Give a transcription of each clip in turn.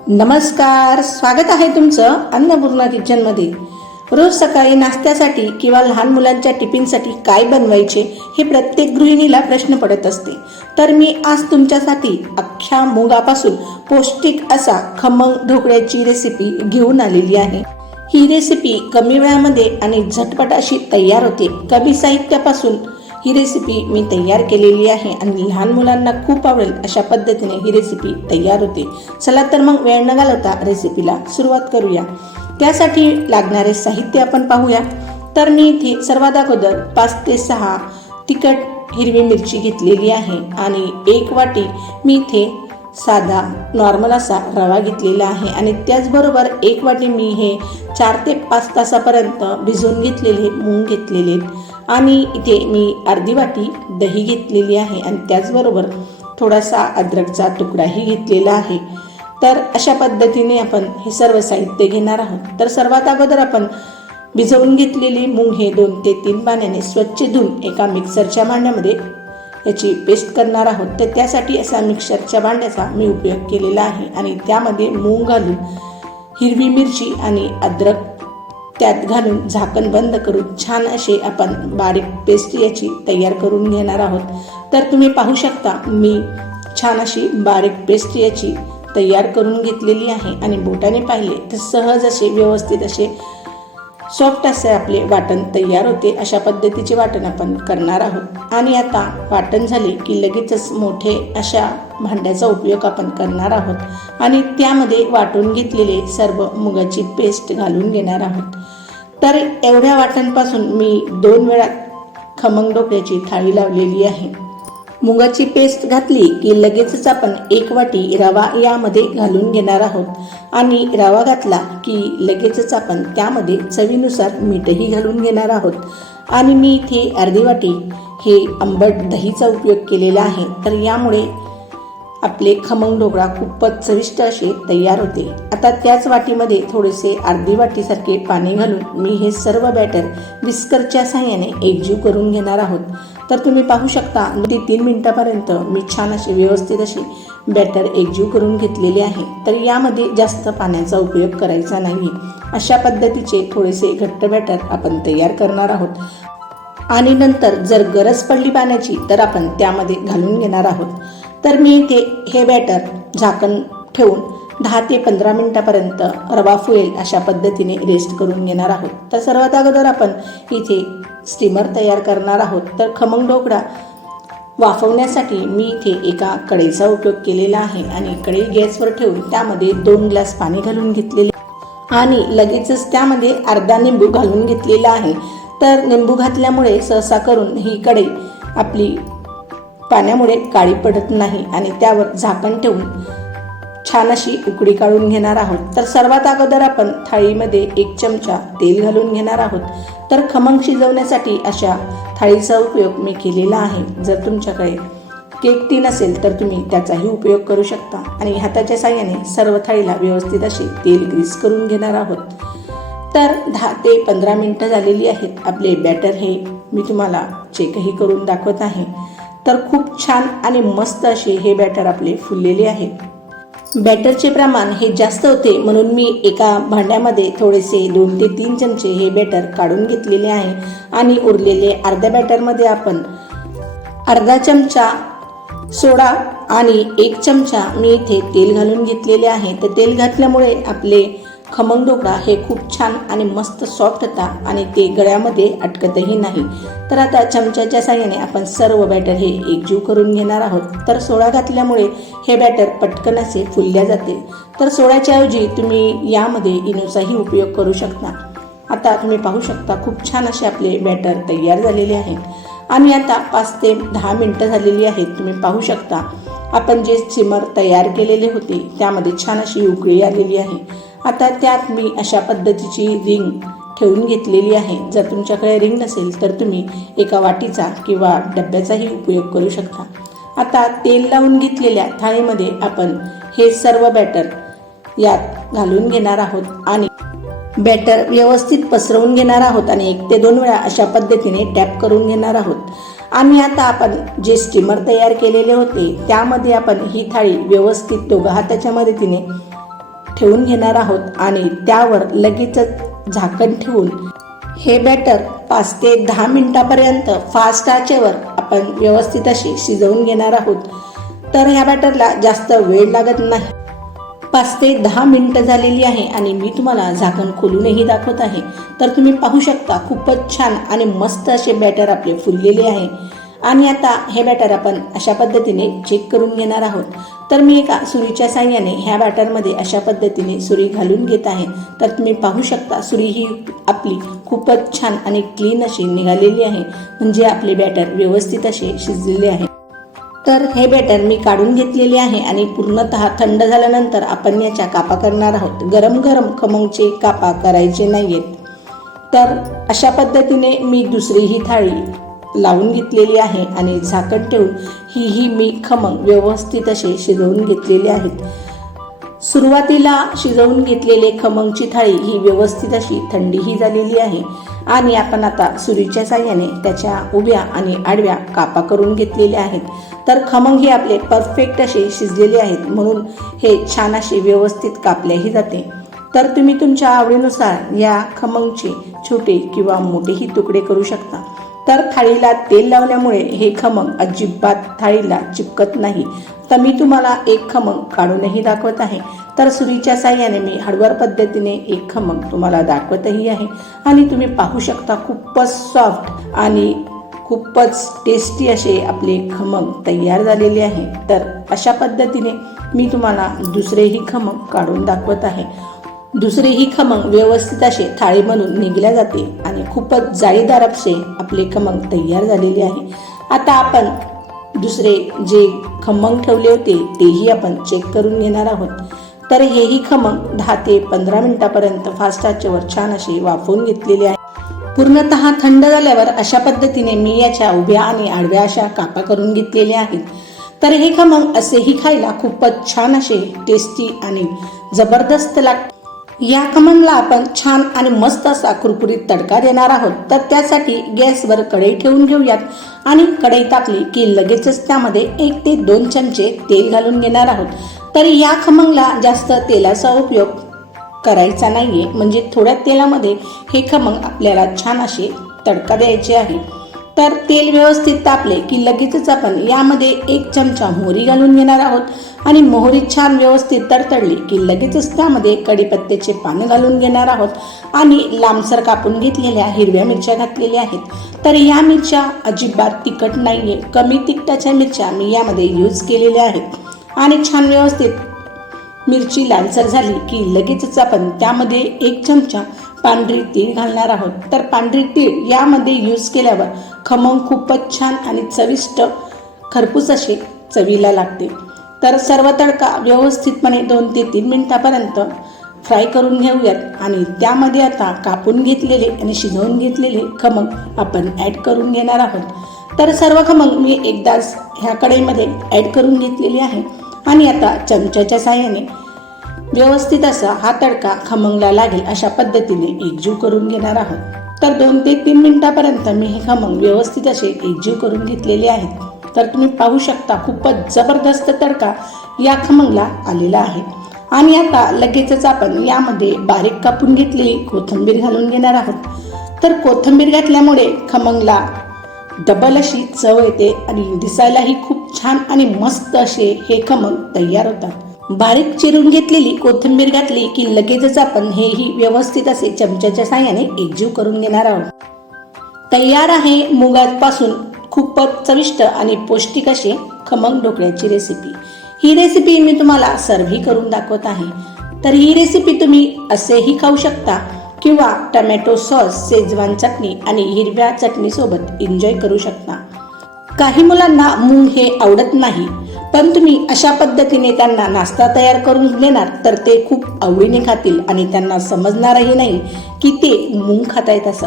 नमस्कार स्वागत आहे तुमचं अन्नपूर्णा किचनमध्ये रोज सकाळी नाश्त्यासाठी किंवा लहान मुलांच्या टिफिनसाठी काय बनवायचे हे प्रत्येक गृहिणीला प्रश्न पडत असते. तर मी आज तुमच्यासाठी अख्ख्या मुगापासून पौष्टिक असा खमंग ढोकळ्याची रेसिपी घेऊन आलेली आहे. ही रेसिपी कमी वेळामध्ये आणि झटपट अशी तयार होते. कमी साहित्यापासून ही रेसिपी मी तयार केलेली आहे आणि लहान मुलांना खूप आवडेल अशा पद्धतीने ही रेसिपी तयार होते. चला तर मग वेळ न घालवता रेसिपीला सुरुवात करूया. त्यासाठी लागणारे साहित्य आपण पाहूया. तर मी इथे सर्वात अगोदर पाच ते सहा तिखट हिरवी मिरची घेतलेली आहे आणि एक वाटी मी इथे साधा नॉर्मल असा रवा घेतलेला आहे आणि त्याचबरोबर एक वाटी मी हे चार ते पाच तासापर्यंत भिजवून घेतलेले मूग घेतलेले. आहेत आणि इथे मी अर्धी वाटी दही घेतलेली आहे आणि त्याचबरोबर थोडासा अद्रकचा तुकडाही घेतलेला आहे. तर अशा पद्धतीने आपण हे सर्व साहित्य घेणार आहोत. तर सर्वात अगोदर आपण भिजवून घेतलेली मूग हे दोन ते तीन पाण्याने स्वच्छ धुवून एका मिक्सरच्या भांड्यामध्ये याची पेस्ट करणार आहोत. तर त्यासाठी असा मिक्सरच्या भांड्याचा मी उपयोग केलेला आहे आणि त्यामध्ये मूग घालून हिरवी मिरची आणि अद्रक त्यात घालून झाकण बंद करून छान असे आपण बारीक पेस्ट याची तयार करून घेणार आहोत. तर तुम्ही पाहू शकता मी छान अशी बारीक पेस्ट याची तयार करून घेतलेली आहे. आणि बोटाने पाहिले तर सहज असे व्यवस्थित असे सॉफ्ट असे आपले वाटण तयार होते अशा पद्धतीचे वाटण आपण करणार आहोत. आणि आता वाटण झाले की लगेचच मोठे अशा भांड्याचा उपयोग आपण करणार आहोत. आणि त्यामध्ये वाटून घेतलेले सर्व मुगाची पेस्ट घालून घेणार आहोत. तर एवढ्या वाटणपासून मी दोन वेळा खमंग डोक्याची थाळी लावलेली आहे. मुगाची पेस्ट घातली की लगेचच आपण एक वाटी रवा यामध्ये घालून घेणार आहोत. आणि रवा घातला की लगेचच आपण त्यामध्ये चवीनुसार मीठही घालून घेणार आहोत. आणि मी इथे अर्धी वाटी हे आंबट दहीचा उपयोग केलेला आहे. तर यामुळे आपले खमंग ढोकळा खूपच चविष्ट असे तयार होते. आता त्याच वाटीमध्ये थोडेसे अर्धी वाटीसारखे पाणी घालून मी हे सर्व बॅटर विस्करच्या साह्याने एकजीव करून घेणार आहोत. तर तुम्ही पाहू शकता ते तीन मिनिटापर्यंत मी छान असे व्यवस्थित असे बॅटर एकजीव करून घेतलेले आहे. तर यामध्ये जास्त पाण्याचा उपयोग करायचा नाही. अशा पद्धतीचे थोडेसे घट्ट बॅटर आपण तयार करणार आहोत. आणि नंतर जर गरज पडली पाण्याची तर आपण त्यामध्ये घालून घेणार आहोत. तर मी इथे हे बॅटर झाकण ठेवून दहा ते पंधरा मिनटापर्यंत रवा फुएल अशा पद्धतीने रेस्ट करून घेणार आहोत. तर सर्वात अगोदर आपण इथे स्टीमर तयार करणार आहोत. तर खमंग ढोकळा वाफवण्यासाठी मी इथे एका कढईचा उपयोग केलेला आहे आणि कढई गॅसवर ठेवून त्यामध्ये दोन ग्लास पाणी घालून घेतलेले. आणि लगेचच त्यामध्ये अर्धा निंबू घालून घेतलेला आहे. तर निंबू घातल्यामुळे सहसा करून ही कढई आपली पाण्यामुळे काळी पडत नाही आणि त्यावर झाकण ठेवून छान अशी उकडी काढून घेणार आहोत. तर सर्वात अगोदर आपण थाळीमध्ये एक चमचा तेल घालून घेणार आहोत. तर खमंग शिजवण्यासाठी अशा थाळीचा उपयोग मी केलेला आहे. जर तुमच्याकडे केक टीन असेल तर तुम्ही त्याचाही उपयोग करू शकता. आणि हाताच्या साह्याने सर्व थाळीला व्यवस्थित असे तेल ग्रीस करून घेणार आहोत. तर दहा ते पंधरा मिनटं झालेली आहेत. आपले बॅटर हे मी तुम्हाला चेकही करून दाखवत आहे. तर खूप छान आणि मस्त असे हे बॅटर आपले फुललेले आहे. बॅटरचे प्रमाण हे जास्त होते म्हणून मी एका भांड्यामध्ये थोडेसे दोन ते तीन चमचे हे बॅटर काढून घेतलेले आहे आणि उरलेले अर्ध्या बॅटरमध्ये आपण अर्धा चमचा सोडा आणि एक चमचा मी इथे तेल घालून घेतलेले आहे. तर तेल घातल्यामुळे आपले खमंग ढोकळा हे खूप छान आणि मस्त सॉफ्ट होता आणि ते गळ्यामध्ये अटकतही नाही. तर आता चमच्याच्या साह्याने आपण सर्व बॅटर हे एकजीव करून घेणार आहोत. तर सोडा घातल्यामुळे हे बॅटर पटकन असे फुलल्या जाते. तर सोड्याच्या ऐवजी तुम्ही यामध्ये इनोचाही उपयोग करू शकता. आता तुम्ही पाहू शकता खूप छान असे आपले बॅटर तयार झालेले आहेत. आणि आता पाच ते दहा मिनटं झालेली आहेत. तुम्ही पाहू शकता आपण जे सिमर तयार केलेले होते त्यामध्ये छान अशी उकळी आलेली आहे. आता त्यात मी अशा पद्धतीची रिंग ठेवून घेतलेली आहे. जर तुमच्याकडे रिंग नसेल तर तुम्ही एका वाटीचा किंवा डब्याचाही उपयोग करू शकता. आता तेल लावून घेतलेल्या थाळीमध्ये आपण हे सर्व बॅटर यात घालून घेणार आहोत आणि बॅटर व्यवस्थित पसरवून घेणार आहोत आणि एक ते दोन वेळा अशा पद्धतीने टॅप करून घेणार आहोत. आणि आता आपण जे स्टीमर तयार केलेले होते त्यामध्ये आपण ही थाळी व्यवस्थित दोघा हाताच्या मदतीने ठेवून घेणार आहोत आणि त्यावर लगेचच झाकण ठेवून हे बॅटर पाच ते दहा मिनिटापर्यंत फास्ट आचेवर आपण व्यवस्थित अशी शिजवून घेणार आहोत. तर ह्या बॅटरला जास्त वेळ लागत नाही. पाच ते दहा मिनिटं झालेली आहे आणि मी तुम्हाला झाकण खोलूनही दाखवत आहे. तर तुम्ही पाहू शकता खूपच छान आणि मस्त असे बॅटर आपले फुललेले आहे. आणि आता हे बॅटर आपण अशा पद्धतीने चेक करून घेणार आहोत. तर मी एका सुरीच्या साह्याने ह्या बॅटरमध्ये अशा पद्धतीने सुरी घालून घेत आहे. तर तुम्ही पाहू शकता सुरी ही आपली खूपच छान आणि क्लीन अशी निघालेली आहे. म्हणजे आपले बॅटर व्यवस्थित असे शिजलेले आहे. तर हे बॅटर मी काढून घेतलेले आहे आणि पूर्णतः थंड झाल्यानंतर आपण याच्या कापा करणार आहोत. गरम गरम खमंगचे कापा करायचे नाहीयेत. तर अशा पद्धतीने मी दुसरी ही थाळी लावून घेतलेली आहे आणि झाकण ठेवून ही ही मी खमंग व्यवस्थित असे शिजवून घेतलेले आहेत. सुरुवातीला शिजवून घेतलेले खमंगची थाळी ही व्यवस्थित अशी थंडीही झालेली आहे आणि आपण आता सुरीच्या साह्याने त्याच्या उभ्या आणि आडव्या कापा करून घेतलेल्या आहेत. तर खमंग हे आपले परफेक्ट असे शिजलेले आहेत म्हणून हे छान असे व्यवस्थित कापल्याही जाते. तर तुम्ही तुमच्या आवडीनुसार या खमंगचे छोटे किंवा मोठेही तुकडे करू शकता. तर थाळीला तेल लावल्यामुळे हे खमंग अजिबात थाळीला चिपकत नाही. तर मी तुम्हाला एक खमंग काढूनही दाखवत आहे. तर सुरीच्या साह्याने मी हळवर पद्धतीने एक खमंग तुम्हाला दाखवतही आहे. आणि तुम्ही पाहू शकता खूपच सॉफ्ट आणि खूपच टेस्टी असे आपले खमंग तयार झालेले आहे. तर अशा पद्धतीने मी तुम्हाला दुसरेही खमंग काढून दाखवत आहे. दुसरी ही खमंग व्यवस्थित असे म्हणून निघल्या जाते आणि खूपच जाळीदार असे आपले खमंग तयार झालेले आहे. आता आपण दुसरे जे खमंग ठेवले होते तेही आपण चेक करून घेणार आहोत. तर हेही खमंग दहा ते पंधरा मिनिटापर्यंत फास्ट आचेवर छान असे वाफवून घेतलेले आहे. पूर्णतः थंड झाल्यावर अशा पद्धतीने मी याच्या उभ्या आणि आडव्या अशा कापा करून घेतलेल्या आहेत. तर हे खमंग असेही खायला खूपच छान असे टेस्टी आणि जबरदस्त लागते. या खमंगला आपण छान आणि मस्त असा कुरकुरीत तडका देणार आहोत. तर त्यासाठी गॅसवर कढई ठेवून घेऊयात. आणि कढई तापली की लगेचच त्यामध्ये एक ते दोन चमचे तेल घालून घेणार आहोत. तर या खमंगला जास्त तेलाचा उपयोग करायचा नाहीये. म्हणजे थोड्या तेलामध्ये हे खमंग आपल्याला छान असे तडका द्यायचे आहे. तर तेल व्यवस्थित तापले की लगेचच आपण यामध्ये एक चमचा मोहरी घालून घेणार आहोत. आणि मोहरी छान व्यवस्थित तडतडली की लगेचच त्यामध्ये कडीपत्त्याचे पानं घालून घेणार आहोत. आणि लांबसर कापून घेतलेल्या हिरव्या मिरच्या घातलेल्या आहेत. तर या मिरच्या अजिबात तिखट नाहीये. कमी तिखटाच्या मिरच्या मी यामध्ये यूज केलेल्या आहेत. आणि छान व्यवस्थित मिरची लालसर झाली की लगेचच आपण त्यामध्ये एक चमचा पांढरी तीळ घालणार आहोत. तर पांढरी तीळ यामध्ये यूज केल्यावर खमंग खूपच छान आणि चविष्ट खरपूस असे चवीला लागते. तर सर्व तडका व्यवस्थितपणे दोन ते तीन मिनिटापर्यंत फ्राय करून घेऊयात आणि त्यामध्ये आता कापून घेतलेले आणि शिजवून घेतलेले खमंग आपण ॲड करून घेणार आहोत. तर सर्व खमंग मी एकदाच ह्या कढईमध्ये ॲड करून घेतलेली आहे आणि आता चमच्याच्या साह्याने व्यवस्थित असा हा तडका खमंगला लागेल अशा पद्धतीने एकजीव करून घेणार आहोत. तर दोन ते तीन मिनिटापर्यंत मी हे खमंग व्यवस्थित असे एकजीव करून घेतलेले आहेत. तर तुम्ही पाहू शकता खूपच जबरदस्त तडका या खमंगला आलेला आहे. आणि आता लगेचच आपण यामध्ये बारीक कापून घेतलेली कोथिंबीर घालून घेणार आहोत. तर कोथिंबीर घातल्यामुळे खमंगला डबल अशी चव येते आणि दिसायलाही खूप छान आणि मस्त असे हे खमंग तयार होतात. बारीक चिरून घेतलेली कोथिंबीर घातली की लगेचच आपण हेही व्यवस्थित असे चमच्याच्या साह्याने एकजीव करून घेणार आहोत. तयार आहे मुगापासून खूपच चविष्ट आणि पौष्टिक असे खमंग ढोकळ्याची रेसिपी ही रेसिपी मी तुम्हाला सर्व्ही करून दाखवत आहे. तर ही रेसिपी तुम्ही असेही खाऊ शकता किंवा टमॅटो सॉस शेजवान चटणी आणि हिरव्या चटणीसोबत एन्जॉय करू शकता. काही मुलांना मूग हे आवडत नाही. पण तुम्ही अशा पद्धतीने त्यांना नाश्ता तयार करून देणार तर ते खूप आवडीने खातील आणि त्यांना समजणारही नाही की ते मूग खातायत असं.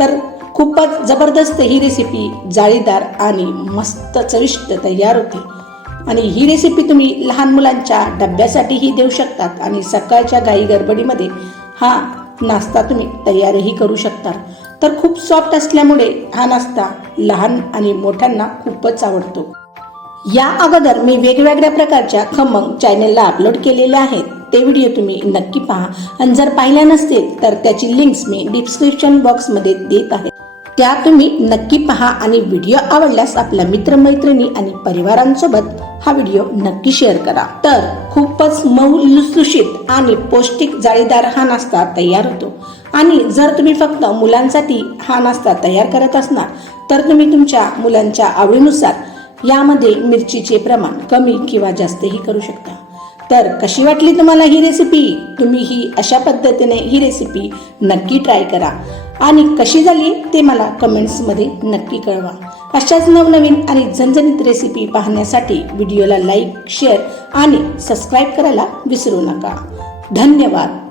तर खूपच जबरदस्त ही रेसिपी जाळीदार आणि मस्त चविष्ट तयार होते. आणि ही रेसिपी तुम्ही लहान मुलांच्या डब्यासाठीही देऊ शकतात आणि सकाळच्या गाई गडबडीमध्ये हा नाश्ता तुम्ही तयारही करू शकता. तर खूप सॉफ्ट असल्यामुळे हा नाश्ता लहान आणि मोठ्यांना खूपच आवडतो. या अगोदर मी वेगवेगळ्या प्रकारच्या खमंग चॅनेलला अपलोड केलेले आहेत. ते व्हिडिओ तुम्ही नक्की पहा. आणि जर पाहिल्या नसतील तर त्याची लिंक्स मी डिस्क्रिप्शन बॉक्समध्ये देत आहे. त्या तुम्ही नक्की पहा आणि व्हिडिओ आवडल्यास आपल्या मित्रमैत्रिणी आणि परिवारांसोबत हा व्हिडिओ नक्की शेअर करा. तर खूपच मऊ लुसलुशीत आणि पौष्टिक जाळीदार हा नाश्ता तयार होतो. आणि जर तुम्ही फक्त मुलांसाठी हा नाश्ता तयार करत असणार तर तुम्ही तुमच्या मुलांच्या आवडीनुसार यामध्ये मिरचीचे प्रमाण कमी किंवा जास्तही करू शकता. तर कशी वाटली तुम्हाला ही रेसिपी तुम्ही ही अशा पद्धतीने ही रेसिपी नक्की ट्राय करा. आणि कशी झाली ते मला कमेंट्समध्ये नक्की कळवा. अशाच नवनवीन आणि झणझणीत रेसिपी पाहण्यासाठी व्हिडिओला लाईक शेअर आणि सबस्क्राईब करायला विसरू नका. धन्यवाद.